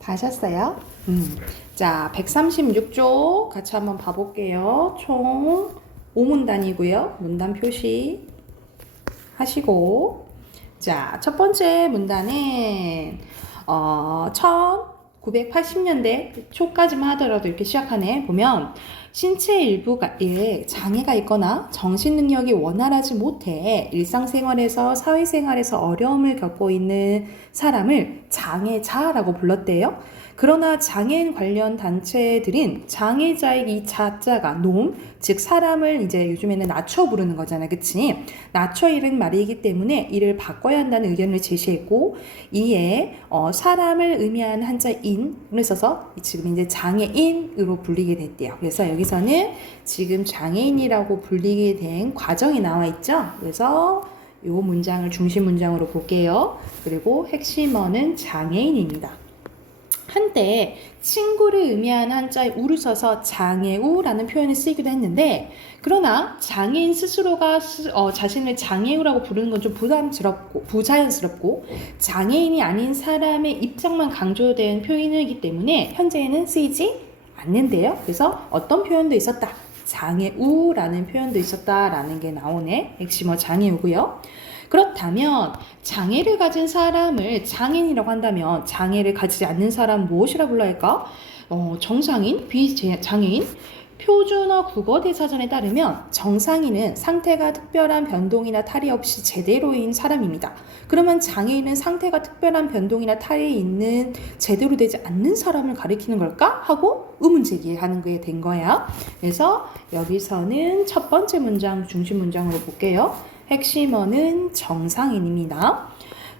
다 하셨어요? 자, 136쪽 같이 한번 봐볼게요. 총 5문단이고요. 문단 표시 하시고, 자, 첫 번째 문단은 1980년대 초까지만 하더라도 이렇게 시작하네. 보면 신체 일부에 장애가 있거나 정신 능력이 원활하지 못해 일상생활에서 사회생활에서 어려움을 겪고 있는 사람을 장애자라고 불렀대요. 그러나 장애인 관련 단체들은 장애자의 이 자자가 놈, 즉 사람을 이제 요즘에는 낮춰 부르는 거잖아, 그치? 낮춰 이른 말이기 때문에 이를 바꿔야 한다는 의견을 제시했고, 이에 사람을 의미하는 한자 인을 써서 지금 이제 장애인으로 불리게 됐대요. 그래서 여기서는 지금 장애인이라고 불리게 된 과정이 나와 있죠. 그래서 이 문장을 중심 문장으로 볼게요. 그리고 핵심어는 장애인입니다. 한때 친구를 의미하는 한자에 우를 써서 장애우라는 표현을 쓰기도 했는데, 그러나 장애인 스스로가 자신을 장애우라고 부르는 건 좀 부담스럽고 부자연스럽고 장애인이 아닌 사람의 입장만 강조된 표현이기 때문에 현재는 쓰이지 않는데요. 그래서 어떤 표현도 있었다. 장애우라는 표현도 있었다라는 게 나오네. 핵심어 장애우고요. 그렇다면 장애를 가진 사람을 장애인이라고 한다면 장애를 가지지 않는 사람 무엇이라 불러야 할까? 정상인, 비장애인, 표준어 국어대사전에 따르면 정상인은 상태가 특별한 변동이나 탈이 없이 제대로인 사람입니다. 그러면 장애인은 상태가 특별한 변동이나 탈이 있는 제대로 되지 않는 사람을 가리키는 걸까? 하고 의문 제기하는 게 된 거야. 그래서 여기서는 첫 번째 문장 중심 문장으로 볼게요. 핵심어는 정상인입니다.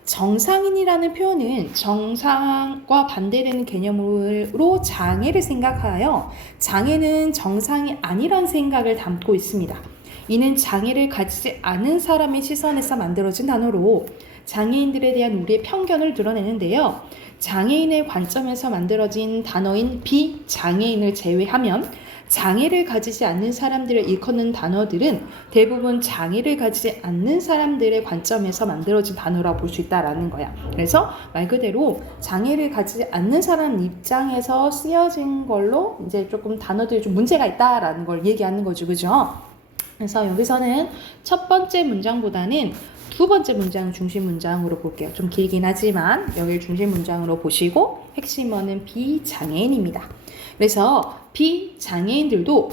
정상인이라는 표현은 정상과 반대되는 개념으로 장애를 생각하여 장애는 정상이 아니란 생각을 담고 있습니다. 이는 장애를 가지지 않은 사람의 시선에서 만들어진 단어로 장애인들에 대한 우리의 편견을 드러내는데요. 장애인의 관점에서 만들어진 단어인 비장애인을 제외하면 장애를 가지지 않는 사람들을 일컫는 단어들은 대부분 장애를 가지지 않는 사람들의 관점에서 만들어진 단어라고 볼 수 있다라는 거야. 그래서 말 그대로 장애를 가지지 않는 사람 입장에서 쓰여진 걸로 이제 조금 단어들이 좀 문제가 있다라는 걸 얘기하는 거죠, 그죠? 그래서 여기서는 첫 번째 문장보다는 두 번째 문장 중심 문장으로 볼게요. 좀 길긴 하지만 여기를 중심 문장으로 보시고 핵심어는 비장애인입니다. 그래서 비장애인들도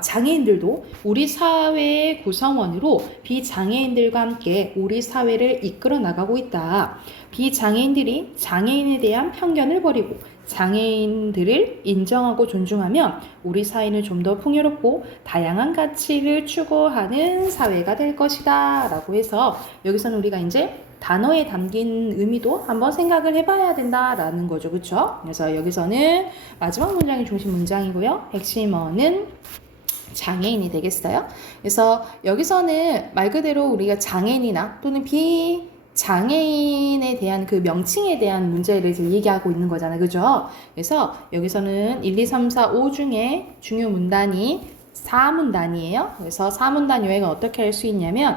장애인들도 우리 사회의 구성원으로 비장애인들과 함께 우리 사회를 이끌어 나가고 있다. 비장애인들이 장애인에 대한 편견을 버리고 장애인들을 인정하고 존중하면 우리 사회는 좀 더 풍요롭고 다양한 가치를 추구하는 사회가 될 것이다 라고 해서 여기서는 우리가 이제 단어에 담긴 의미도 한번 생각을 해봐야 된다라는 거죠. 그쵸? 그래서 여기서는 마지막 문장이 중심 문장이고요. 핵심어는 장애인이 되겠어요. 그래서 여기서는 말 그대로 우리가 장애인이나 또는 비장애인에 대한 그 명칭에 대한 문제를 지금 얘기하고 있는 거잖아요. 그죠? 그래서 여기서는 1, 2, 3, 4, 5 중에 중요 문단이 4문단이에요. 그래서 4문단 요약은 어떻게 할 수 있냐면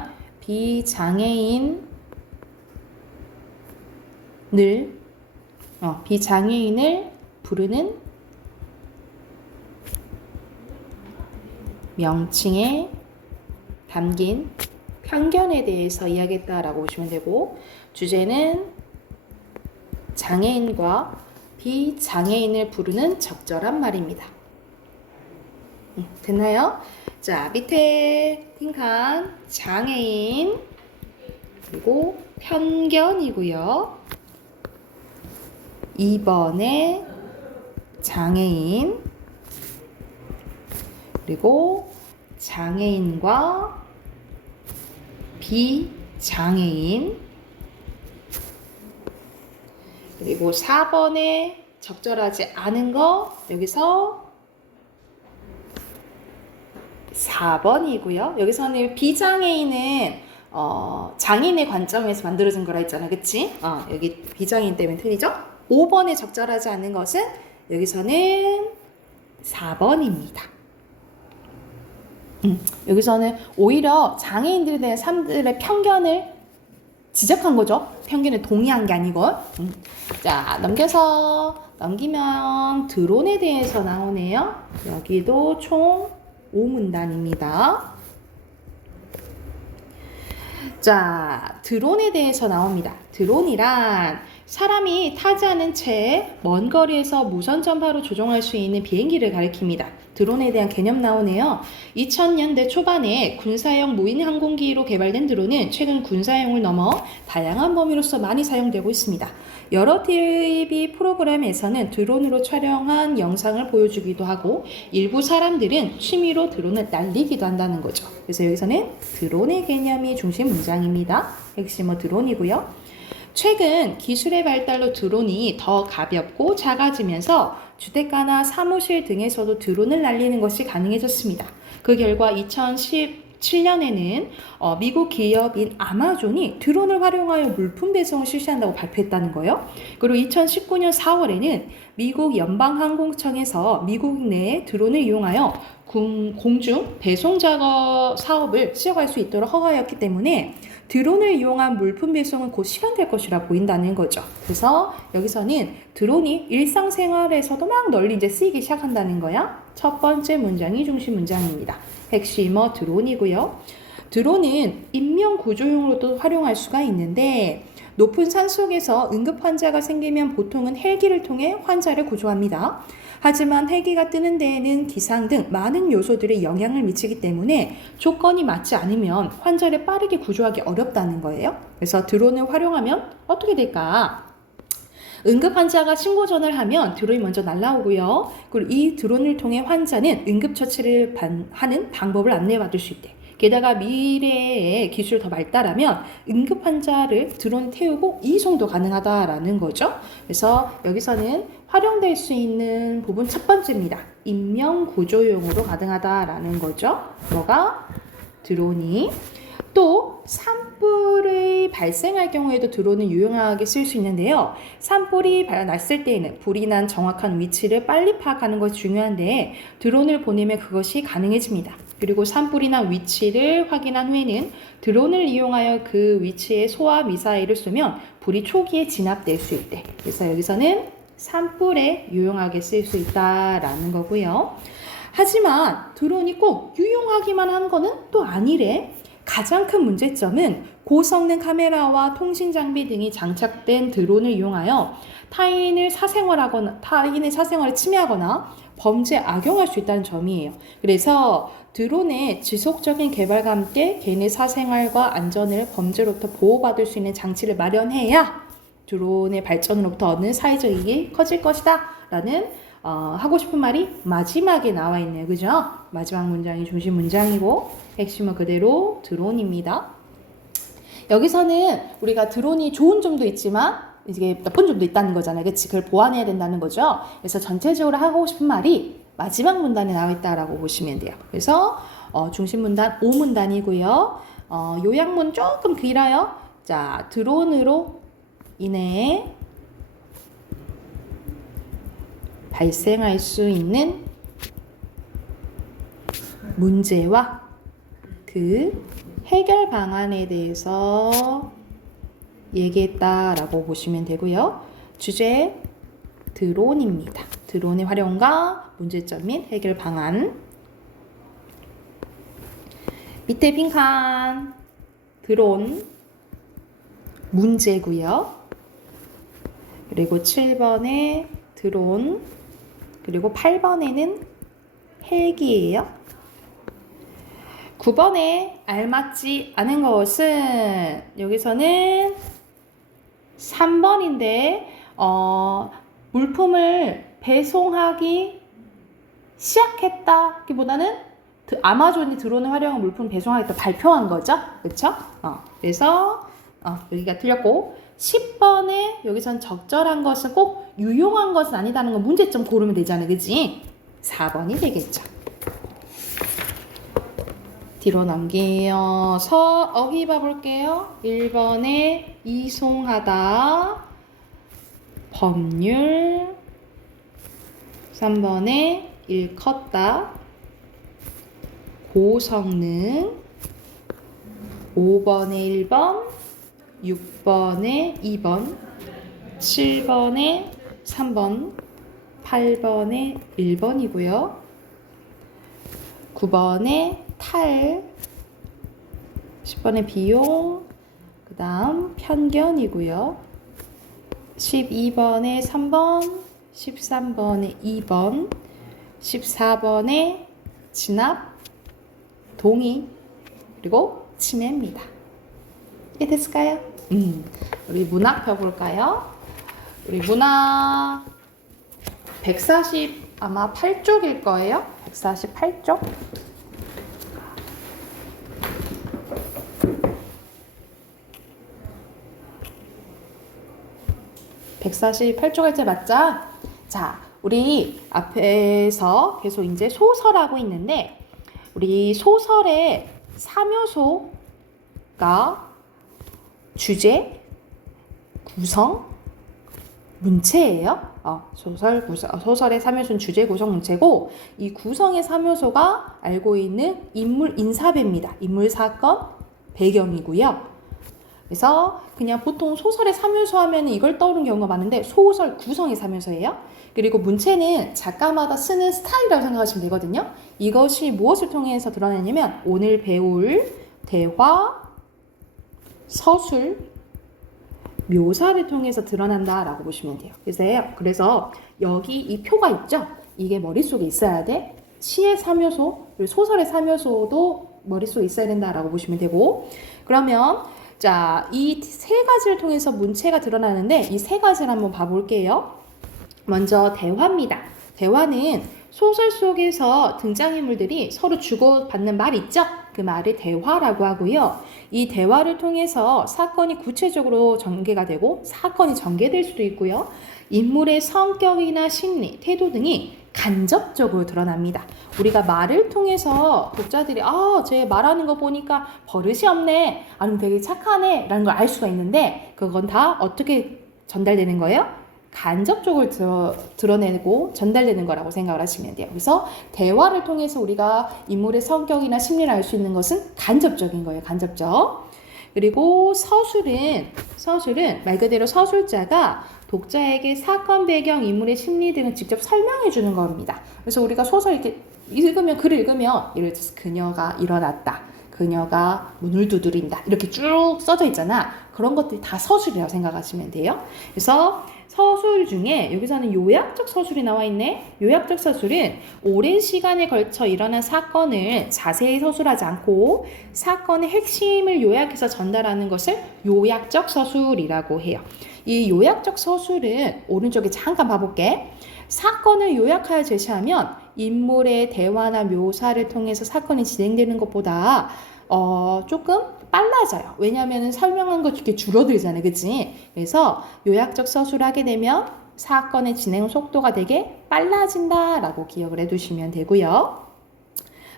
비장애인을 부르는 명칭에 담긴 편견에 대해서 이야기했다라고 보시면 되고, 주제는 장애인과 비장애인을 부르는 적절한 말입니다. 됐나요? 자, 밑에 빈칸 장애인 그리고 편견이고요. 2번에 장애인 그리고 장애인과 비장애인 그리고 4번에 적절하지 않은 거 여기서 4번이고요. 여기서는 비장애인은 장애인의 관점에서 만들어진 거라 했잖아, 그치? 여기 비장애인 때문에 틀리죠? 5번에 적절하지 않은 것은 여기서는 4번입니다. 여기서는 오히려 장애인들에 대한 사람들의 편견을 지적한 거죠. 현기는 동의한 게 아니고. 자, 넘기면 드론에 대해서 나오네요. 여기도 총 5문단입니다. 자, 드론에 대해서 나옵니다. 드론이란 사람이 타지 않은 채 먼 거리에서 무선 전파로 조종할 수 있는 비행기를 가리킵니다. 드론에 대한 개념 나오네요. 2000년대 초반에 군사용 무인 항공기로 개발된 드론은 최근 군사용을 넘어 다양한 범위로서 많이 사용되고 있습니다. 여러 TV 프로그램에서는 드론으로 촬영한 영상을 보여주기도 하고 일부 사람들은 취미로 드론을 날리기도 한다는 거죠. 그래서 여기서는 드론의 개념이 중심 문장입니다. 핵심은 드론이고요. 최근 기술의 발달로 드론이 더 가볍고 작아지면서 주택가나 사무실 등에서도 드론을 날리는 것이 가능해졌습니다. 그 결과 2017년에는 미국 기업인 아마존이 드론을 활용하여 물품 배송을 실시한다고 발표했다는 거예요. 그리고 2019년 4월에는 미국 연방항공청에서 미국 내에 드론을 이용하여 공중 배송 작업 사업을 시작할 수 있도록 허가하였기 때문에 드론을 이용한 물품 배송은 곧 실현될 것이라 보인다는 거죠. 그래서 여기서는 드론이 일상생활에서도 막 널리 이제 쓰이기 시작한다는 거야. 첫 번째 문장이 중심 문장입니다. 핵심어 드론이고요. 드론은 인명 구조용으로도 활용할 수가 있는데 높은 산속에서 응급 환자가 생기면 보통은 헬기를 통해 환자를 구조합니다. 하지만 헬기가 뜨는 데에는 기상 등 많은 요소들이 영향을 미치기 때문에 조건이 맞지 않으면 환자를 빠르게 구조하기 어렵다는 거예요. 그래서 드론을 활용하면 어떻게 될까? 응급 환자가 신고 전화를 하면 드론이 먼저 날아오고요. 그리고 이 드론을 통해 환자는 응급처치를 하는 방법을 안내받을 수 있대. 게다가 미래의 기술이 더 발달하면 응급 환자를 드론에 태우고 이송도 가능하다라는 거죠. 그래서 여기서는 활용될 수 있는 부분 첫 번째입니다. 인명 구조용으로 가능하다라는 거죠. 뭐가? 드론이. 또 산불이 발생할 경우에도 드론은 유용하게 쓸 수 있는데요. 산불이 났을 때에는 불이 난 정확한 위치를 빨리 파악하는 것이 중요한데 드론을 보내면 그것이 가능해집니다. 그리고 산불이 난 위치를 확인한 후에는 드론을 이용하여 그 위치에 소화 미사일을 쏘면 불이 초기에 진압될 수 있대. 그래서 여기서는 산불에 유용하게 쓸 수 있다라는 거고요. 하지만 드론이 꼭 유용하기만 한 거는 또 아니래. 가장 큰 문제점은 고성능 카메라와 통신 장비 등이 장착된 드론을 이용하여 타인의 사생활을 침해하거나 범죄에 악용할 수 있다는 점이에요. 그래서 드론의 지속적인 개발과 함께 개인의 사생활과 안전을 범죄로부터 보호받을 수 있는 장치를 마련해야 드론의 발전으로부터 얻는 사회적 이익이 커질 것이다 라는 하고 싶은 말이 마지막에 나와 있네요. 그죠? 마지막 문장이 중심 문장이고 핵심은 그대로 드론입니다. 여기서는 우리가 드론이 좋은 점도 있지만 이게 나쁜 점도 있다는 거잖아요. 그치? 그걸 보완해야 된다는 거죠. 그래서 전체적으로 하고 싶은 말이 마지막 문단에 나와 있다라고 보시면 돼요. 그래서 중심 문단 5문단이고요. 요약문 조금 길어요. 자, 드론으로 인해 발생할 수 있는 문제와 그 해결 방안에 대해서 얘기했다라고 보시면 되고요. 주제 드론입니다. 드론의 활용과 문제점 및 해결 방안. 밑에 빈칸 드론 문제고요. 그리고 7번에 드론, 그리고 8번에는 헬기예요. 9번에 알맞지 않은 것은 여기서는 3번인데 물품을 배송하기 시작했다기보다는 아마존이 드론을 활용한 물품을 배송하겠다 발표한 거죠. 그렇죠? 그래서 여기가 틀렸고 10번에 여기선 적절한 것은 꼭 유용한 것은 아니다는 거 문제점 고르면 되잖아요. 그치? 4번이 되겠죠. 뒤로 넘기어서 어기 봐볼게요. 1번에 이송하다, 법률. 3번에 일컫다, 고성능. 5번에 1번 6번에 2번, 7번에 3번, 8번에 1번이고요. 9번에 탈, 10번에 비용, 그 다음 편견이고요. 12번에 3번, 13번에 2번, 14번에 진압, 동의, 그리고 침해입니다. 이해됐을까요? 우리 문학 펴볼까요? 우리 문학 140 아마 8쪽일 거예요. 148쪽. 148쪽 할 때 맞자? 자, 우리 앞에서 계속 이제 소설하고 있는데, 우리 소설의 3요소가 주제, 구성, 문체예요. 소설의 3요소는 주제, 구성, 문체고, 이 구성의 3요소가 알고 있는 인물 인사배입니다. 인물, 사건, 배경이고요. 그래서 그냥 보통 소설의 3요소 하면 이걸 떠오르는 경우가 많은데, 소설 구성의 3요소예요. 그리고 문체는 작가마다 쓰는 스타일이라고 생각하시면 되거든요. 이것이 무엇을 통해서 드러내냐면 오늘 배울 대화, 서술, 묘사를 통해서 드러난다라고 보시면 돼요. 그래서 여기 이 표가 있죠? 이게 머릿속에 있어야 돼. 시의 3요소, 그리고 소설의 3요소도 머릿속에 있어야 된다라고 보시면 되고, 그러면 자, 이 세 가지를 통해서 문체가 드러나는데, 이 세 가지를 한번 봐볼게요. 먼저 대화입니다. 대화는 소설 속에서 등장인물들이 서로 주고받는 말 있죠? 그 말을 대화라고 하고요. 이 대화를 통해서 사건이 구체적으로 전개가 되고 사건이 전개될 수도 있고요. 인물의 성격이나 심리, 태도 등이 간접적으로 드러납니다. 우리가 말을 통해서 독자들이 쟤 말하는 거 보니까 버릇이 없네, 아니면 되게 착하네 라는 걸 알 수가 있는데, 그건 다 어떻게 전달되는 거예요? 간접적으로 드러내고 전달되는 거라고 생각을 하시면 돼요. 그래서 대화를 통해서 우리가 인물의 성격이나 심리를 알 수 있는 것은 간접적인 거예요. 간접적. 그리고 서술은 말 그대로 서술자가 독자에게 사건 배경, 인물의 심리 등을 직접 설명해 주는 겁니다. 그래서 우리가 소설 이렇게 글을 읽으면 예를 들어서 그녀가 일어났다, 그녀가 문을 두드린다, 이렇게 쭉 써져 있잖아. 그런 것들이 다 서술이라고 생각하시면 돼요. 그래서 서술 중에 여기서는 요약적 서술이 나와 있네. 요약적 서술은 오랜 시간에 걸쳐 일어난 사건을 자세히 서술하지 않고 사건의 핵심을 요약해서 전달하는 것을 요약적 서술이라고 해요. 이 요약적 서술은 오른쪽에 잠깐 봐볼게. 사건을 요약하여 제시하면 인물의 대화나 묘사를 통해서 사건이 진행되는 것보다 조금 빨라져요. 왜냐하면 설명한 것 이렇게 줄어들잖아요. 그치? 그래서 요약적 서술을 하게 되면 사건의 진행 속도가 되게 빨라진다라고 기억을 해두시면 되고요.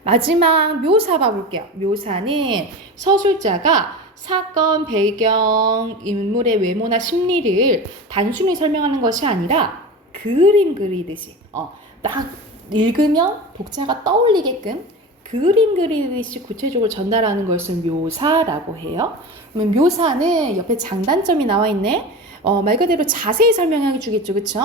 마지막 묘사 봐볼게요. 묘사는 서술자가 사건, 배경, 인물의 외모나 심리를 단순히 설명하는 것이 아니라 그림 그리듯이 딱 읽으면 독자가 떠올리게끔 그림 그리듯이 구체적으로 전달하는 것을 묘사라고 해요. 그러면 묘사는 옆에 장단점이 나와 있네. 말 그대로 자세히 설명해 주겠죠. 그쵸?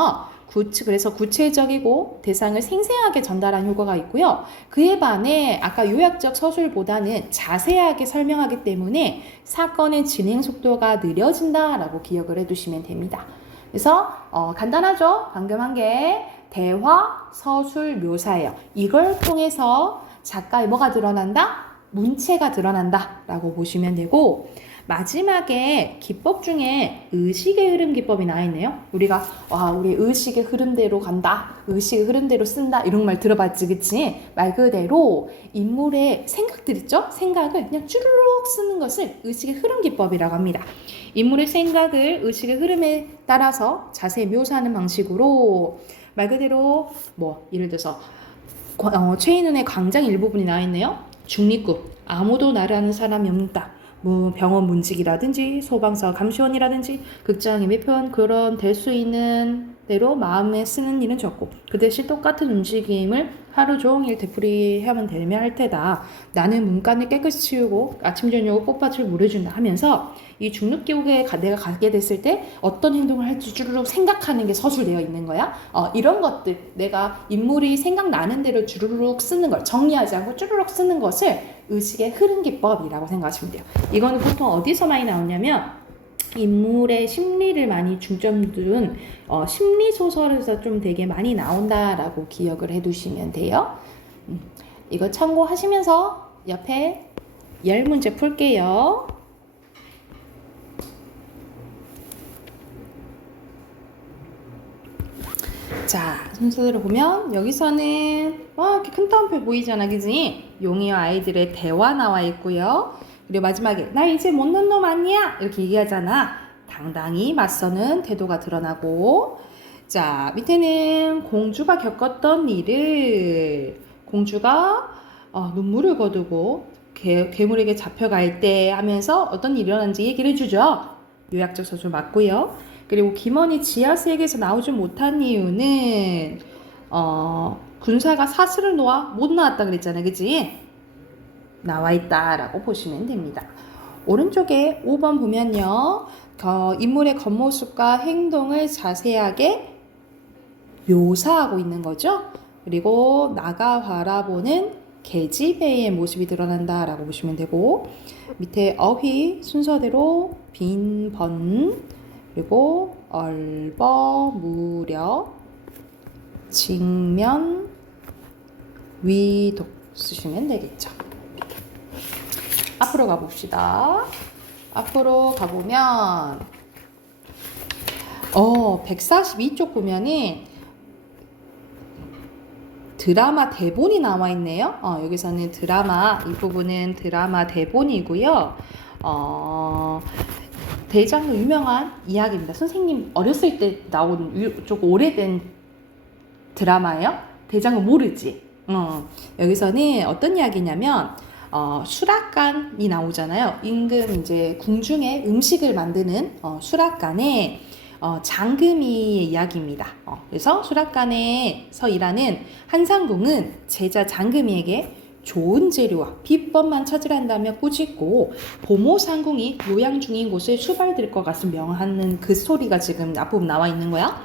그래서 구체적이고 대상을 생생하게 전달하는 효과가 있고요. 그에 반해 아까 요약적 서술보다는 자세하게 설명하기 때문에 사건의 진행 속도가 느려진다라고 기억을 해두시면 됩니다. 그래서 간단하죠? 방금 한 게 대화, 서술, 묘사예요. 이걸 통해서 작가의 뭐가 드러난다? 문체가 드러난다 라고 보시면 되고, 마지막에 기법 중에 의식의 흐름 기법이 나와 있네요. 우리가 우리 의식의 흐름대로 간다, 의식의 흐름대로 쓴다, 이런 말 들어봤지, 그치? 말 그대로 인물의 생각들 있죠? 생각을 그냥 쭈르륵 쓰는 것을 의식의 흐름 기법이라고 합니다. 인물의 생각을 의식의 흐름에 따라서 자세히 묘사하는 방식으로 말 그대로 예를 들어서 최인훈의 광장 일부분이 나와 있네요. 중립국, 아무도 나를 아는 사람이 없다. 병원 문직이라든지 소방서 감시원이라든지 극장의 매편 그런 될 수 있는 대로 마음에 쓰는 일은 적고 그 대신 똑같은 움직임을 하루 종일 되풀이하면 되면 할 테다. 나는 문간을 깨끗이 치우고 아침 저녁 꽃밭을 물어준다 하면서 이 중력기옥에 내가 가게 됐을 때 어떤 행동을 할지 주르륵 생각하는 게 서술되어 있는 거야. 이런 것들 내가 인물이 생각나는 대로 주르륵 쓰는 걸 정리하지 않고 주르륵 쓰는 것을 의식의 흐름 기법이라고 생각하시면 돼요. 이거는 보통 어디서 많이 나오냐면 인물의 심리를 많이 중점 둔 심리 소설에서 좀 되게 많이 나온다라고 기억을 해두시면 돼요. 이거 참고하시면서 옆에 10문제 풀게요. 자, 순서대로 보면 여기서는 이렇게 큰 따옴표 보이잖아, 그지? 용이와 아이들의 대화 나와 있고요. 그리고 마지막에 나 이제 못 논 놈 아니야 이렇게 얘기하잖아. 당당히 맞서는 태도가 드러나고, 자 밑에는 공주가 겪었던 일을 공주가 눈물을 거두고 괴물에게 잡혀갈 때 하면서 어떤 일이 일어난지 얘기를 해주죠. 요약적 서술 맞고요. 그리고 김원이 지하수에게서 나오지 못한 이유는 군사가 사슬을 놓아 못 나왔다 그랬잖아, 그치? 나와 있다라고 보시면 됩니다. 오른쪽에 5번 보면요. 인물의 겉모습과 행동을 자세하게 묘사하고 있는 거죠. 그리고 나가 바라보는 계집애의 모습이 드러난다라고 보시면 되고, 밑에 어휘 순서대로 빈, 번, 그리고 얼버, 무력, 직면, 위독 쓰시면 되겠죠. 앞으로 가봅시다. 앞으로 가보면 142쪽 보면은 드라마 대본이 나와 있네요. 여기서는 드라마, 이 부분은 드라마 대본이고요. 대장도 유명한 이야기입니다. 선생님 어렸을 때 나온 조금 오래된 드라마예요. 대장은 모르지? 여기서는 어떤 이야기냐면 수락관이 나오잖아요. 임금 이제 궁중에 음식을 만드는 수락관에 장금이의 이야기입니다. 그래서 수락관에서 일하는 한상궁은 제자 장금이에게 좋은 재료와 비법만 찾으란다며 꾸짖고 보모상궁이 요양 중인 곳에 수발될 것 같은 명하는 그 스토리가 지금 앞부분 나와 있는 거야.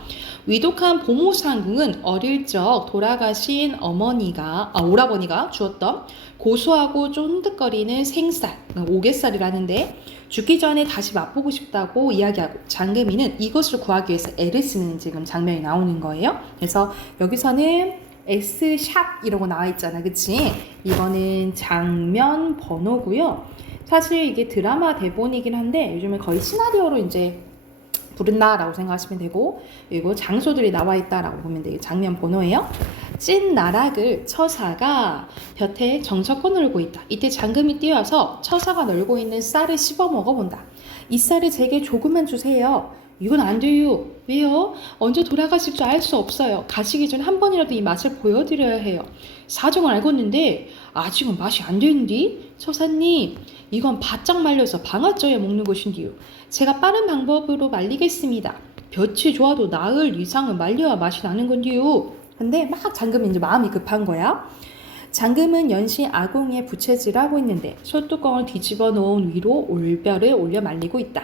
위독한 보모상궁은 어릴 적 돌아가신 오라버니가 주었던 고소하고 쫀득거리는 생쌀, 오갯살이라는데 죽기 전에 다시 맛보고 싶다고 이야기하고 장금이는 이것을 구하기 위해서 애를 쓰는 지금 장면이 나오는 거예요. 그래서 여기서는 S샵 이러고 나와 있잖아, 그치? 이거는 장면 번호고요. 사실 이게 드라마 대본이긴 한데 요즘에 거의 시나리오로 이제 부른다라고 생각하시면 되고, 그리고 장소들이 나와 있다라고 보면 돼요. 장면 번호예요. 찐 나락을 처사가 볕에 정석껏 놀고 있다. 이때 장금이 뛰어서 처사가 널고 있는 쌀을 씹어 먹어본다. 이 쌀을 제게 조금만 주세요. 이건 안 돼요. 왜요? 언제 돌아가실 줄 알 수 없어요. 가시기 전에 한 번이라도 이 맛을 보여드려야 해요. 사정을 알겠는데 아직은 맛이 안 되는디? 처사님, 이건 바짝 말려서 방아쪄야 먹는 것인데요. 제가 빠른 방법으로 말리겠습니다. 볕이 좋아도 나흘 이상은 말려야 맛이 나는 건데요. 근데 막 장금이 이제 마음이 급한 거야. 장금은 연시 아궁이에 부채질하고 있는데 소뚜껑을 뒤집어 놓은 위로 올벼를 올려 말리고 있다.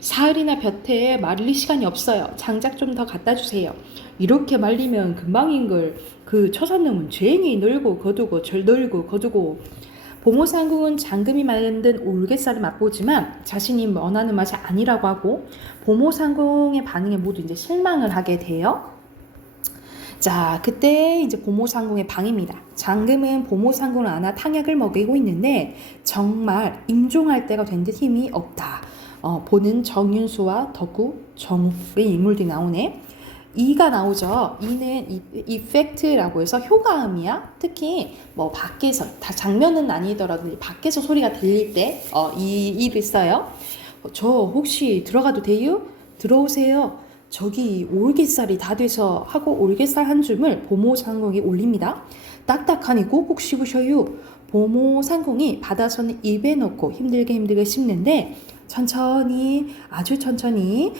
사흘이나 볕에 말릴 시간이 없어요. 장작 좀 더 갖다 주세요. 이렇게 말리면 금방인걸. 그 처사놈은 죄행이 널고 거두고 절 널고 거두고. 보모상궁은 장금이 만든 올갯살을 맛보지만 자신이 원하는 맛이 아니라고 하고 보모상궁의 반응에 모두 이제 실망을 하게 돼요. 자, 그때 이제 보모상궁의 방입니다. 장금은 보모상궁을 안아 탕약을 먹이고 있는데 정말 임종할 때가 된 듯 힘이 없다. 보는 정윤수와 덕구, 정욱의 인물들이 나오네. 이가 나오죠. 이는 이펙트라고 해서 효과음이야. 특히 뭐 밖에서 다 장면은 아니더라도 밖에서 소리가 들릴 때 이를 써요. 저 혹시 들어가도 돼요? 들어오세요. 저기 올갯살이 다 돼서 하고 올갯살 한 줌을 보모상궁이 올립니다. 딱딱하니 꼭꼭 씹으셔요. 보모상궁이 받아서는 입에 넣고 힘들게 씹는데 천천히, 아주 천천히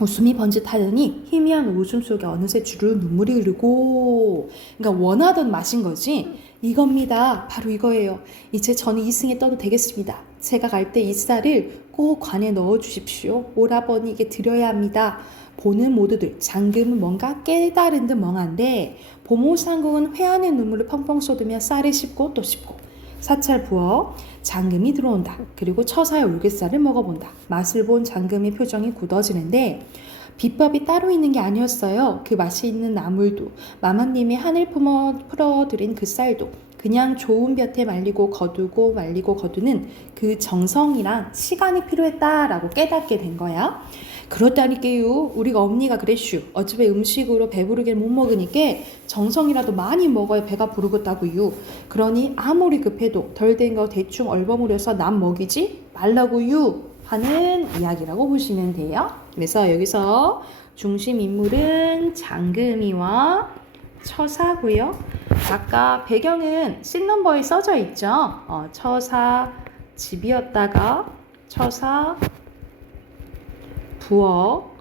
웃음이 번짓하더니 희미한 웃음 속에 어느새 주르륵 눈물이 흐르고. 그러니까 원하던 맛인 거지. 이겁니다. 바로 이거예요. 이제 저는 이승에 떠도 되겠습니다. 제가 갈 때 이 쌀을 꼭 관에 넣어 주십시오. 오라버니에게 드려야 합니다. 보는 모두들 장금은 뭔가 깨달은 듯 멍한데 보모상궁은 회한의 눈물을 펑펑 쏟으며 쌀을 씹고 또 씹고. 사찰 부어 장금이 들어온다. 그리고 처사의 올갯살을 먹어본다. 맛을 본 장금의 표정이 굳어지는데 비법이 따로 있는 게 아니었어요. 그 맛이 있는 나물도 마마님이 하늘 풀어드린 그 쌀도 그냥 좋은 볕에 말리고 거두고 말리고 거두는 그 정성이랑 시간이 필요했다라고 깨닫게 된 거야. 그렇다니까요. 우리가 엄니가 그랬슈. 어차피 음식으로 배부르게 못 먹으니까 정성이라도 많이 먹어야 배가 부르겠다고요. 그러니 아무리 급해도 덜 된 거 대충 얼버무려서 남 먹이지 말라고요 하는 이야기라고 보시면 돼요. 그래서 여기서 중심 인물은 장금이와 처사고요. 아까 배경은 씬넘버에 써져 있죠. 처사 집이었다가 처사 부엌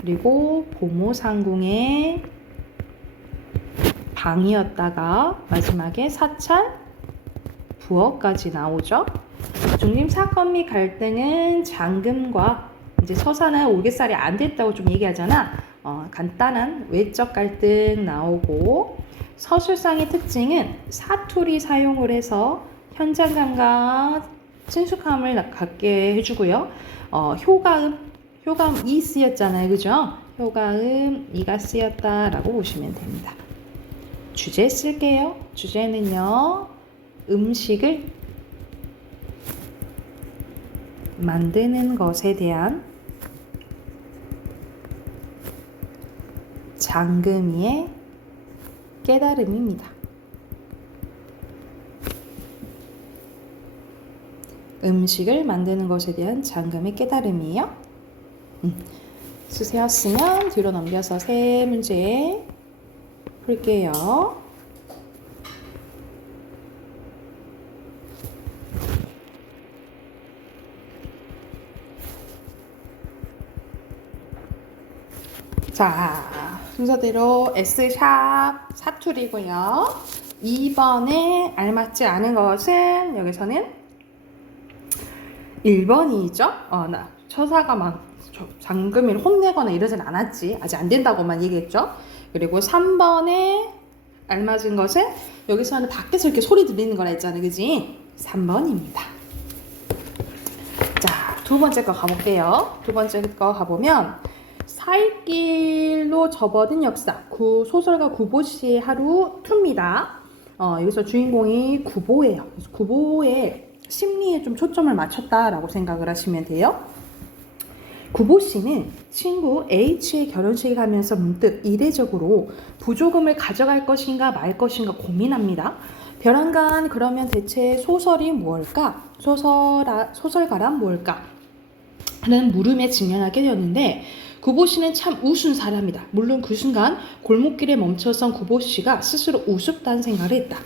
그리고 보모상궁의 방이었다가 마지막에 사찰 부엌까지 나오죠. 중심 사건 및 갈등은 장금과 이제 처사는 올갯살이 안 됐다고 좀 얘기하잖아. 간단한 외적 갈등 나오고 서술상의 특징은 사투리 사용을 해서 현장감과 친숙함을 갖게 해주고요. 효과음 이 쓰였잖아요. 그죠? 효과음 이가 쓰였다라고 보시면 됩니다. 주제 쓸게요. 주제는요. 음식을 만드는 것에 대한 장금이의 깨달음입니다. 음식을 만드는 것에 대한 장금의 깨달음이에요. 쓰셨으면 뒤로 넘겨서 세 문제 풀게요. 자, 순서대로 S샵 사투리고요. 2번에 알맞지 않은 것은 여기서는 1번이죠. 나 처사가 막 장금이를 혼내거나 이러진 않았지. 아직 안 된다고만 얘기했죠. 그리고 3번에 알맞은 것은 여기서는 밖에서 이렇게 소리 들리는 거라 했잖아요. 그지? 3번입니다. 자, 두 번째 거 가볼게요. 두 번째 거 가보면 살길로 접어든 역사 소설가 구보씨의 하루 2입니다. 여기서 주인공이 구보예요. 그래서 구보의 심리에 좀 초점을 맞췄다라고 생각을 하시면 돼요. 구보씨는 친구 H의 결혼식에 가면서 문득 이례적으로 부조금을 가져갈 것인가 말 것인가 고민합니다. 벼랑간 그러면 대체 소설이 무엇일까? 소설가란 무엇일까? 하는 물음에 직면하게 되었는데 구보씨는 참 우스운 사람이다. 물론 그 순간 골목길에 멈춰선 구보씨가 스스로 우습다는 생각을 했다.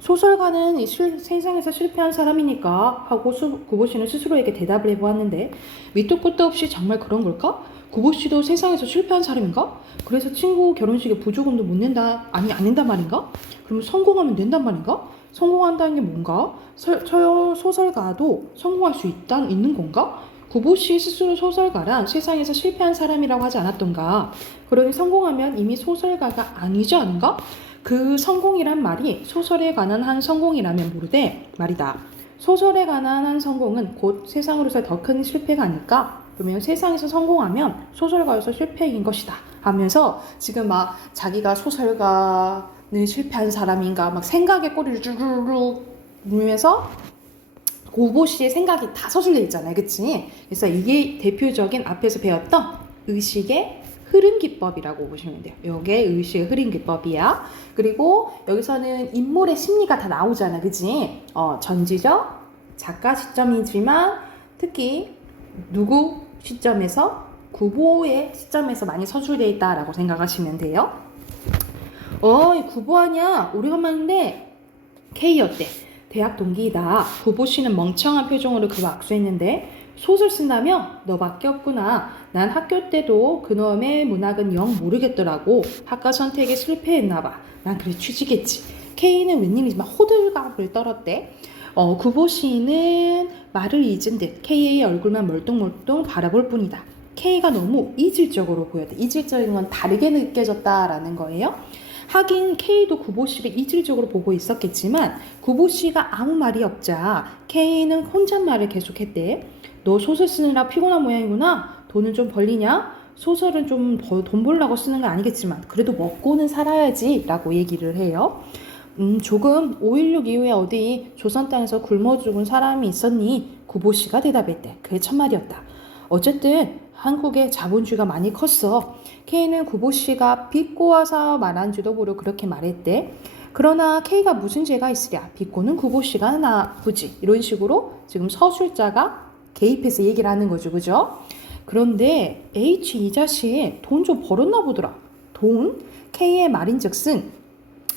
소설가는 세상에서 실패한 사람이니까 하고 구보씨는 스스로에게 대답을 해보았는데 밑도 끝도 없이 정말 그런 걸까? 구보씨도 세상에서 실패한 사람인가? 그래서 친구 결혼식에 부조금도 못 낸다, 아니 안 낸단 말인가? 그러면 성공하면 낸단 말인가? 성공한다는 게 뭔가? 소설가도 성공할 수 있는 건가? 구보씨 스스로 소설가란 세상에서 실패한 사람이라고 하지 않았던가? 그러니 성공하면 이미 소설가가 아니지 않은가? 그 성공이란 말이 소설에 관한 한 성공이라면 모르되 말이다. 소설에 관한 한 성공은 곧 세상으로서 더 큰 실패가 아닐까? 그러면 세상에서 성공하면 소설가여서 실패인 것이다 하면서 지금 막 자기가 소설가는 실패한 사람인가 막 생각의 꼬리를 쭈르륵 누면서 구보씨의 생각이 다 서술려 있잖아요. 그치? 그래서 이게 대표적인 앞에서 배웠던 의식의 흐름 기법이라고 보시면 돼요. 요게 의식의 흐름 기법이야. 그리고 여기서는 인물의 심리가 다 나오잖아. 그치? 전지적 작가 시점이지만 특히 누구 시점에서 구보의 시점에서 많이 서술되어 있다라고 생각하시면 돼요. 구보하냐? 오래간만인데 K였대. 대학 동기이다. 구보씨는 멍청한 표정으로 그와 악수했는데 소설 쓴다며? 너밖에 없구나. 난 학교 때도 그놈의 문학은 영 모르겠더라고. 학과 선택에 실패했나봐. 난 그래 취직했지. K는 웬일이지 막 호들갑을 떨었대. 구보 씨는 말을 잊은 듯 K의 얼굴만 멀뚱멀뚱 바라볼 뿐이다. K가 너무 이질적으로 보였대. 이질적인 건 다르게 느껴졌다라는 거예요. 하긴 K도 구보 씨를 이질적으로 보고 있었겠지만 구보 씨가 아무 말이 없자 K는 혼잣말을 계속했대. 너 소설 쓰느라 피곤한 모양이구나. 돈은 좀 벌리냐? 소설은 좀 돈 벌려고 쓰는 건 아니겠지만 그래도 먹고는 살아야지 라고 얘기를 해요. 조금 5.16 이후에 어디 조선 땅에서 굶어 죽은 사람이 있었니? 구보 씨가 대답했대. 그게 첫말이었다. 어쨌든 한국의 자본주의가 많이 컸어. K는 구보 씨가 비꼬아서 말한지도 모르고 그렇게 말했대. 그러나 K가 무슨 죄가 있으랴. 비꼬는 구보 씨가 나쁘지. 이런 식으로 지금 서술자가 개입해서 얘기를 하는 거죠. 그죠? 그런데 H 이 자식 돈 좀 벌었나 보더라. 돈? K의 말인즉슨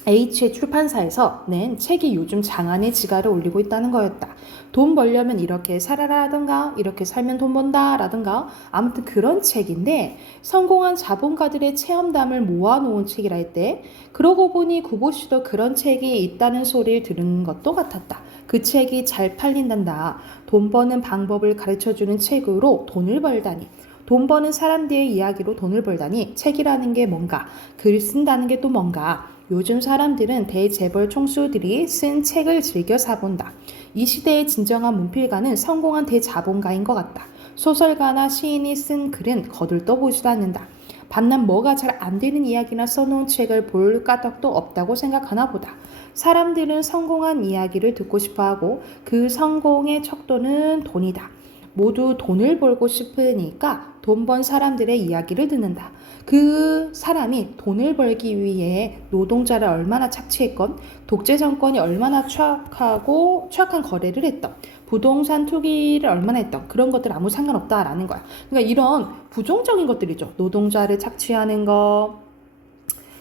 H의 출판사에서 낸 책이 요즘 장안의 지가를 올리고 있다는 거였다. 돈 벌려면 이렇게 살아라라든가 이렇게 살면 돈 번다 라든가 아무튼 그런 책인데 성공한 자본가들의 체험담을 모아놓은 책이라 했대. 그러고 보니 구보씨도 그런 책이 있다는 소리를 들은 것도 같았다. 그 책이 잘 팔린단다. 돈 버는 방법을 가르쳐주는 책으로 돈을 벌다니. 돈 버는 사람들의 이야기로 돈을 벌다니. 책이라는 게 뭔가, 글 쓴다는 게 또 뭔가. 요즘 사람들은 대재벌 총수들이 쓴 책을 즐겨 사본다. 이 시대의 진정한 문필가는 성공한 대자본가인 것 같다. 소설가나 시인이 쓴 글은 거들떠보지도 않는다. 반면 뭐가 잘 안 되는 이야기나 써놓은 책을 볼 까닭도 없다고 생각하나 보다. 사람들은 성공한 이야기를 듣고 싶어하고 그 성공의 척도는 돈이다. 모두 돈을 벌고 싶으니까 돈 번 사람들의 이야기를 듣는다. 그 사람이 돈을 벌기 위해 노동자를 얼마나 착취했건, 독재 정권이 얼마나 추악한 거래를 했던, 부동산 투기를 얼마나 했던 그런 것들 아무 상관없다라는 거야. 그러니까 이런 부정적인 것들이죠. 노동자를 착취하는 거,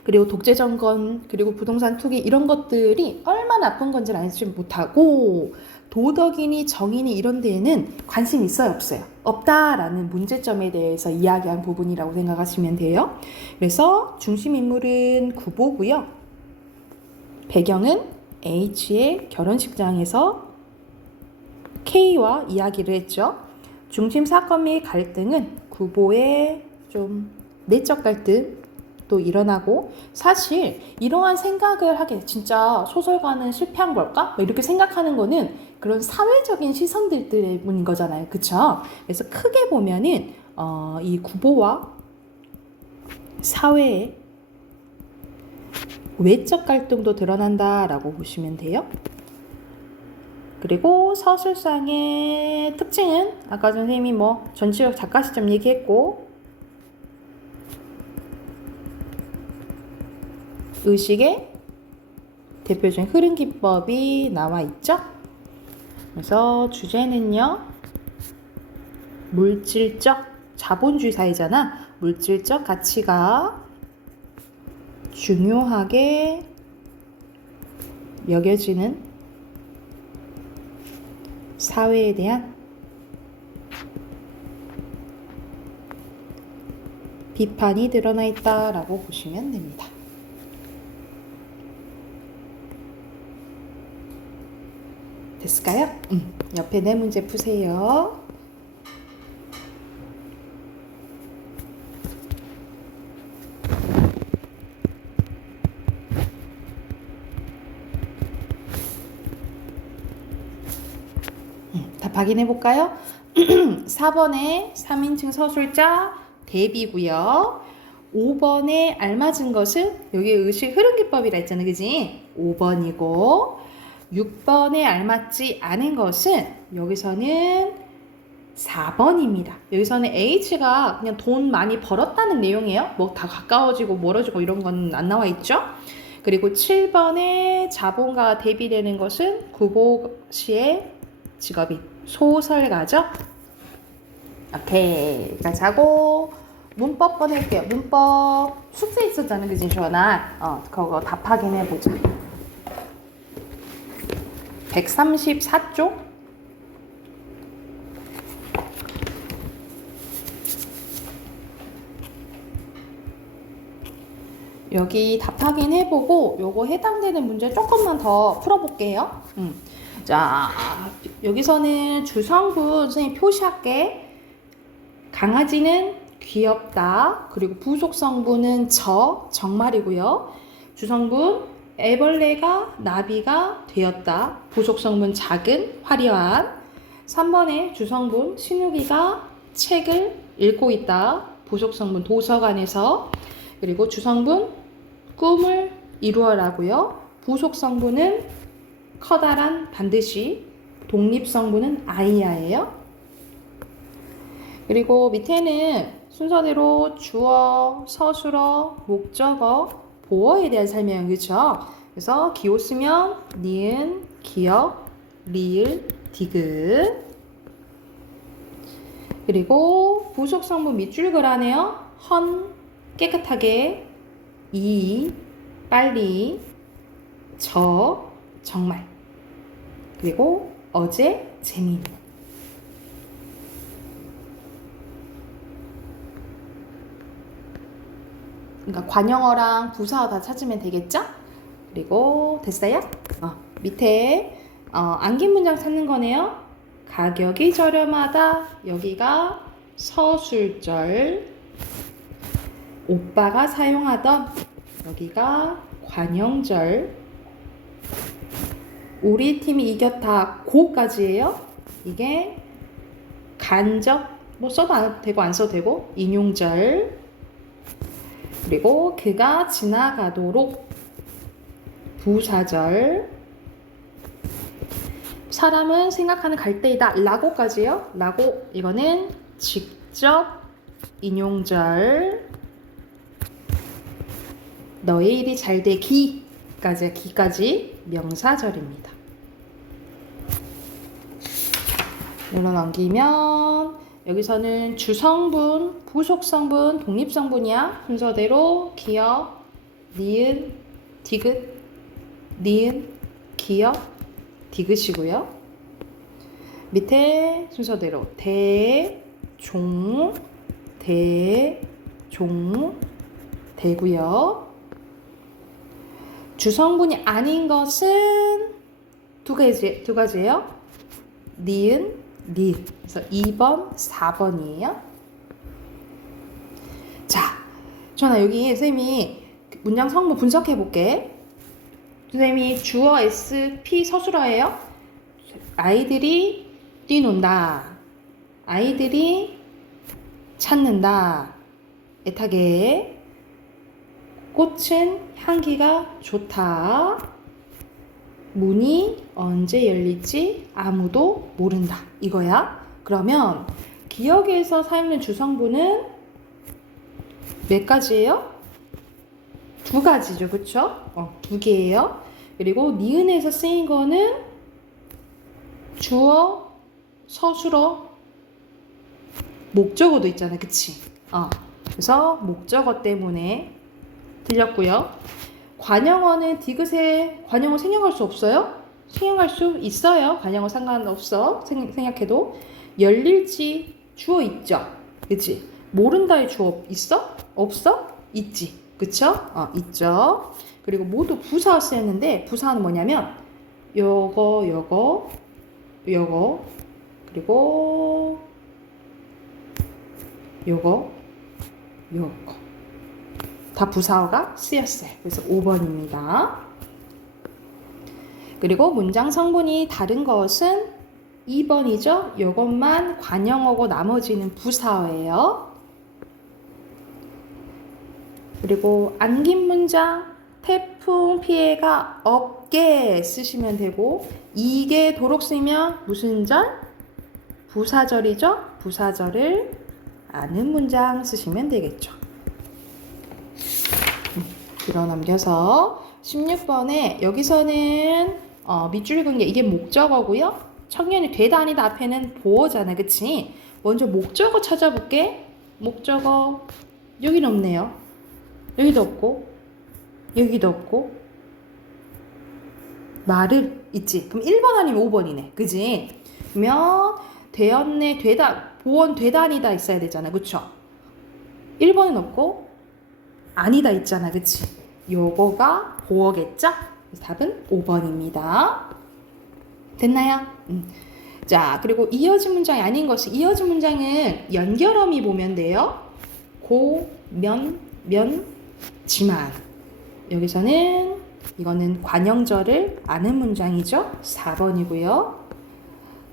그리고 독재 정권, 그리고 부동산 투기 이런 것들이 얼마나 나쁜 건지 알지 못하고 도덕이니 정의니 이런 데에는 관심이 있어요, 없어요? 없다라는 문제점에 대해서 이야기한 부분이라고 생각하시면 돼요. 그래서 중심 인물은 구보고요. 배경은 H의 결혼식장에서 K와 이야기를 했죠. 중심 사건 및 갈등은 구보의 좀 내적 갈등 또 일어나고 사실 이러한 생각을 하게 진짜 소설가는 실패한 걸까? 이렇게 생각하는 거는 그런 사회적인 시선들 때문인 거잖아요. 그쵸? 그래서 크게 보면은 이 구보와 사회의 외적 갈등도 드러난다라고 보시면 돼요. 그리고 서술상의 특징은 아까 선생님이 전체적 작가 시점 얘기했고 의식의 대표적인 흐름 기법이 나와 있죠. 그래서 주제는요. 물질적 자본주의 사회잖아. 물질적 가치가 중요하게 여겨지는 사회에 대한 비판이 드러나 있다라고 보시면 됩니다. 됐을까요? 옆에 네 문제 푸세요. 답 확인해 볼까요? 4번에 3인칭 서술자 대비고요. 5번에 알맞은 것은 여기 의식 흐름 기법이라 했잖아요. 그지? 5번이고 6번에 알맞지 않은 것은 여기서는 4번입니다. 여기서는 H가 그냥 돈 많이 벌었다는 내용이에요. 다 가까워지고 멀어지고 이런 건 안 나와 있죠. 그리고 7번에 자본가가 대비되는 것은 구보 씨의 직업이 소설가죠. 오케이. 자고 문법 꺼낼게요. 문법 숙제 있었잖아요. 그지, 주원아? 그거 답 확인해보자. 134쪽 여기 답 확인해보고 요거 해당되는 문제 조금만 더 풀어볼게요. 자, 여기서는 주성분 선생님 표시할게. 강아지는 귀엽다. 그리고 부속성분은 정말이고요. 주성분 애벌레가 나비가 되었다. 부속성분 작은 화려한. 3번에 주성분 신욱이가 책을 읽고 있다. 부속성분 도서관에서. 그리고 주성분 꿈을 이루어라고요. 부속성분은 커다란 반드시. 독립성분은 아이야예요. 그리고 밑에는 순서대로 주어, 서술어, 목적어, 보어에 대한 설명, 그렇죠? 그래서 기호 쓰면 니은, 기역, 리을, 디귿. 그리고 부속성분 밑줄 그라네요. 헌, 깨끗하게, 이, 빨리, 정말. 그리고 어제, 재미있는. 그러니까 관용어랑 부사어 다 찾으면 되겠죠? 그리고 됐어요? 밑에 안긴 문장 찾는 거네요. 가격이 저렴하다. 여기가 서술절. 오빠가 사용하던 여기가 관용절. 우리 팀이 이겼다. 고까지예요. 이게 간접 뭐 써도 되고 안 써도 되고 인용절. 그리고 그가 지나가도록 부사절. 사람은 생각하는 갈대이다. 라고까지요. 라고 이거는 직접 인용절. 너의 일이 잘 기까지 명사절입니다. 눌러 넘기면 여기서는 주성분, 부속성분, 독립성분이야. 순서대로 기역, 니은, 디귿, 니은, 기역, 디귿이고요. 밑에 순서대로 대종, 대고요. 주성분이 아닌 것은 두 가지예요. 니은, 니. 그래서 2번, 4번이에요. 자, 전화 여기 선생님이 문장 성분 분석해 볼게. 선생님이 주어 SP 서술어예요. 아이들이 뛰논다. 아이들이 찾는다. 애타게. 꽃은 향기가 좋다. 문이 언제 열릴지 아무도 모른다. 이거야. 그러면 기역에서 사용된 주성분은 몇 가지예요? 두 가지죠. 그쵸? 두 개예요. 그리고 니은에서 쓰인 거는 주어, 서술어, 목적어도 있잖아. 그치? 그래서 목적어 때문에 틀렸고요. 관용어는 디귿에 관용어 생략할 수 없어요? 생략할 수 있어요. 관용어 상관없어. 생략해도. 열릴지 주어 있죠? 그치? 모른다의 주어 있어? 없어? 있지. 그쵸? 있죠. 그리고 모두 부사어 쓰였는데 부사어는 뭐냐면 요거 그리고 요거 다 부사어가 쓰였어요. 그래서 5번입니다. 그리고 문장 성분이 다른 것은 2번이죠. 이것만 관용어고 나머지는 부사어예요. 그리고 안긴 문장 태풍 피해가 없게 쓰시면 되고 이게 도록 쓰면 무슨 절? 부사절이죠. 부사절을 아는 문장 쓰시면 되겠죠. 뒤로 넘겨서 16번에 여기서는 밑줄 그은 게 이게 목적어고요. 청년이 되다 아니다 앞에는 보어잖아. 그치? 먼저 목적어 찾아볼게. 목적어 여기는 없네요. 여기도 없고 여기도 없고 말을 있지. 그럼 1번 아니면 5번이네. 그지? 그러면 되었네, 되다, 보언 되다 아니다 있어야 되잖아. 그쵸? 1번은 없고 아니다 있잖아. 그치? 요거가 보어겠죠? 답은 5번입니다. 됐나요? 자, 그리고 이어진 문장이 아닌 것이, 이어진 문장은 연결어미 보면 돼요. 고, 면, 지만. 여기서는 이거는 관형절을 아는 문장이죠. 4번이고요.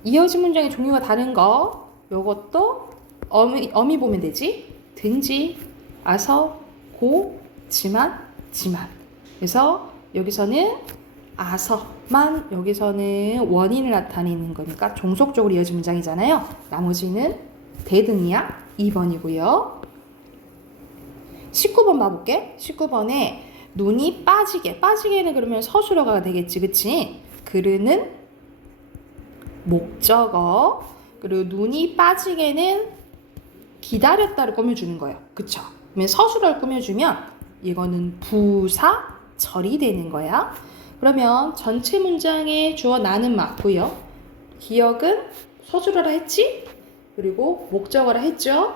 이어진 문장의 종류가 다른 거, 요것도 어미 보면 되지. 든지, 아서, 고, 지만. 그래서 여기서는 아서만, 여기서는 원인을 나타내는 거니까 종속적으로 이어진 문장이잖아요. 나머지는 대등이야. 2번이고요. 19번 봐볼게. 19번에 눈이 빠지게는 그러면 서술어가 되겠지, 그치? 그르는 목적어, 그리고 눈이 빠지게는 기다렸다를 꾸며주는 거예요. 그쵸? 그러면 서술어를 꾸며주면 이거는 부사절이 되는 거야. 그러면 전체 문장의 주어 나는 맞고요. 기억은 서술어라 했지? 그리고 목적어라 했죠?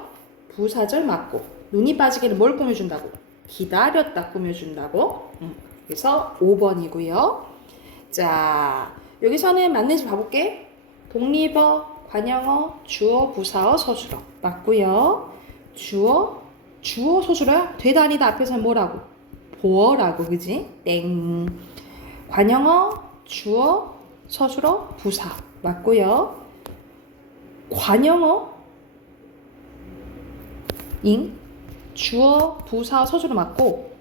부사절 맞고. 눈이 빠지게는 뭘 꾸며준다고? 기다렸다 꾸며준다고. 그래서 5번이고요. 자, 여기서는 맞는지 봐볼게. 독립어, 관형어, 주어, 부사어, 서술어 맞고요. 주어, 서술어야? 되다 아니다 앞에서는 뭐라고? 보어라고, 그지? 땡. 관형어, 주어, 서술어, 부사 맞고요. 관형어, 주어, 부사, 서술어 맞고,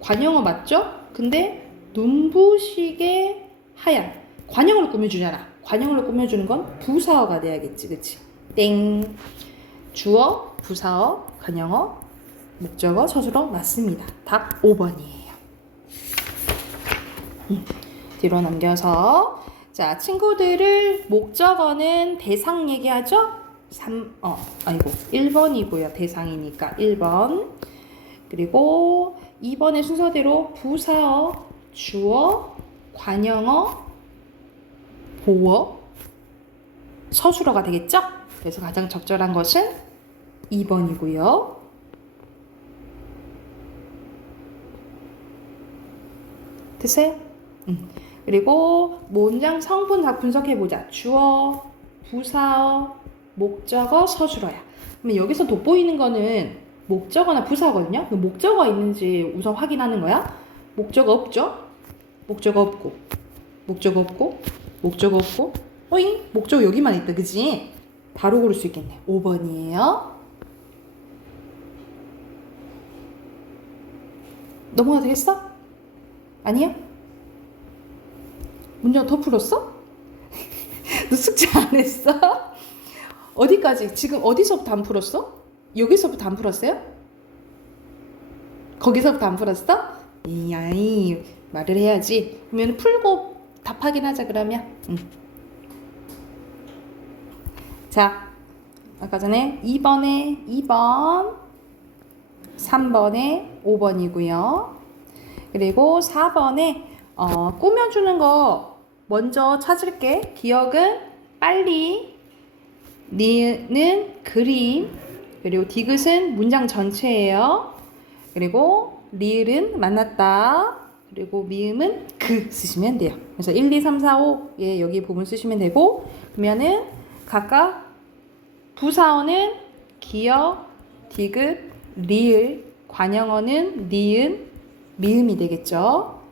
관형어 맞죠? 근데 눈부시게 하얀 관형어를 꾸며주잖아. 관형어를 꾸며주는 건 부사어가 돼야겠지, 그치? 땡. 주어, 부사어, 관형어, 목적어, 서술어 맞습니다. 답 5번이에요. 뒤로 넘겨서, 자, 친구들을 목적어는 대상 얘기하죠? 1번이고요. 대상이니까 1번. 그리고 2번의 순서대로 부사어, 주어, 관형어, 보어, 서술어가 되겠죠? 그래서 가장 적절한 것은 2번이고요. 됐어요? 그리고 문장 성분 다 분석해보자. 주어, 부사어, 목적어, 서술어야. 그러면 여기서 돋보이는 거는 목적어나 부사거든요. 목적어 있는지 우선 확인하는 거야. 목적어 없죠? 목적어 없고, 어잉? 목적어 여기만 있다, 그지? 바로 고를 수 있겠네. 5번이에요. 넘어가도 되겠어? 아니야? 문제 더 풀었어? 너 숙제 안 했어? 어디까지? 지금 어디서부터 안 풀었어? 여기서부터 안 풀었어요? 거기서부터 안 풀었어? 이야이 말을 해야지. 그러면 풀고 답하긴 하자 그러면. 자, 아까 전에 2번에 2번, 3번에 5번이고요. 그리고 4번에 꾸며주는 거 먼저 찾을게. 기억은 빨리, 니은 그림, 그리고 디귿은 문장 전체예요. 그리고 리을은 만났다. 그리고 미음은 그 쓰시면 돼요. 그래서 1, 2, 3, 4, 5 예, 여기 부분 쓰시면 되고, 그러면은 각각 부사어는 기역, 디귿, 리을, 관형어는 니은, 미음이 되겠죠.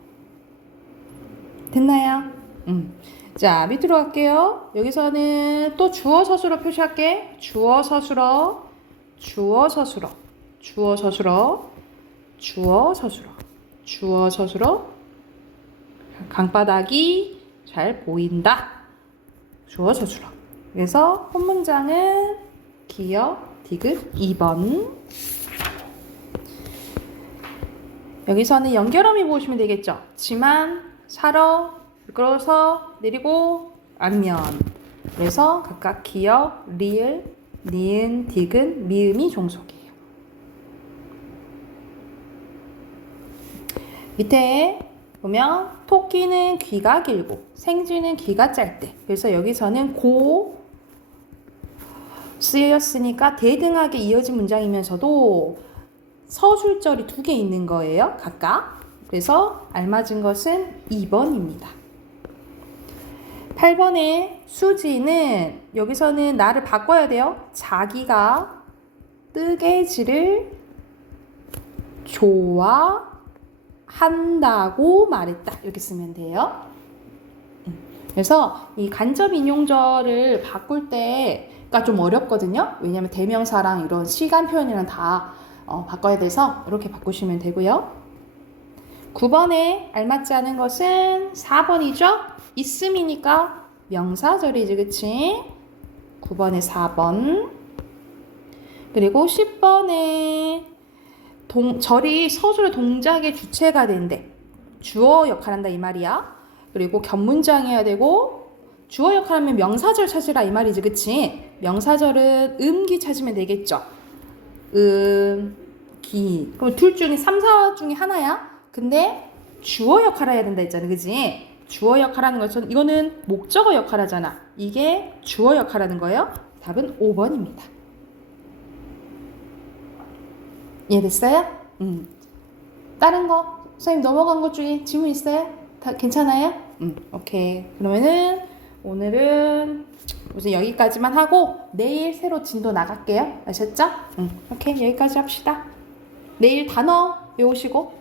됐나요? 자, 밑으로 갈게요. 여기서는 또 주어 서술어 표시할게. 주어 서술어, 주어 서술어, 주어 서술어, 주어 서술어, 주어 서술어. 강바닥이 잘 보인다. 주어 서술어. 그래서 본 문장은 기역, 디귿 2번. 여기서는 연결어미 보시면 되겠죠. 지만, 사러, 끌어서, 내리고, 안면. 그래서 각각 기역, 리을, 니은, 디귿, 미음이 종속이에요. 밑에 보면 토끼는 귀가 길고 생쥐는 귀가 짧대. 그래서 여기서는 고 쓰였으니까 대등하게 이어진 문장이면서도 서술절이 2개 있는 거예요. 각각. 그래서 알맞은 것은 2번입니다. 8번의 수지는 여기서는 나를 바꿔야 돼요. 자기가 뜨개질을 좋아한다고 말했다. 이렇게 쓰면 돼요. 그래서 이 간접 인용절을 바꿀 때가 좀 어렵거든요. 왜냐하면 대명사랑 이런 시간 표현이랑 다 바꿔야 돼서 이렇게 바꾸시면 되고요. 9번에 알맞지 않은 것은 4번이죠. 있음이니까 명사절이지, 그치? 9번에 4번. 그리고 10번에 절이 서술의 동작의 주체가 된대. 주어 역할한다 이 말이야. 그리고 견문장해야 되고 주어 역할하면 명사절 찾으라 이 말이지, 그치? 명사절은 음기 찾으면 되겠죠. 기. 그럼 둘 중에 3, 4 중에 하나야. 근데 주어 역할을 해야 된다 했잖아, 그치? 주어 역할하는 것은 이거는 목적어 역할하잖아. 이게 주어 역할하는 거예요. 답은 5번입니다. 이해됐어요? 다른 거 선생님 넘어간 것 중에 질문 있어요? 다 괜찮아요? 오케이. 그러면은 오늘은 우선 여기까지만 하고 내일 새로 진도 나갈게요. 아셨죠? 오케이. 여기까지 합시다. 내일 단어 외우시고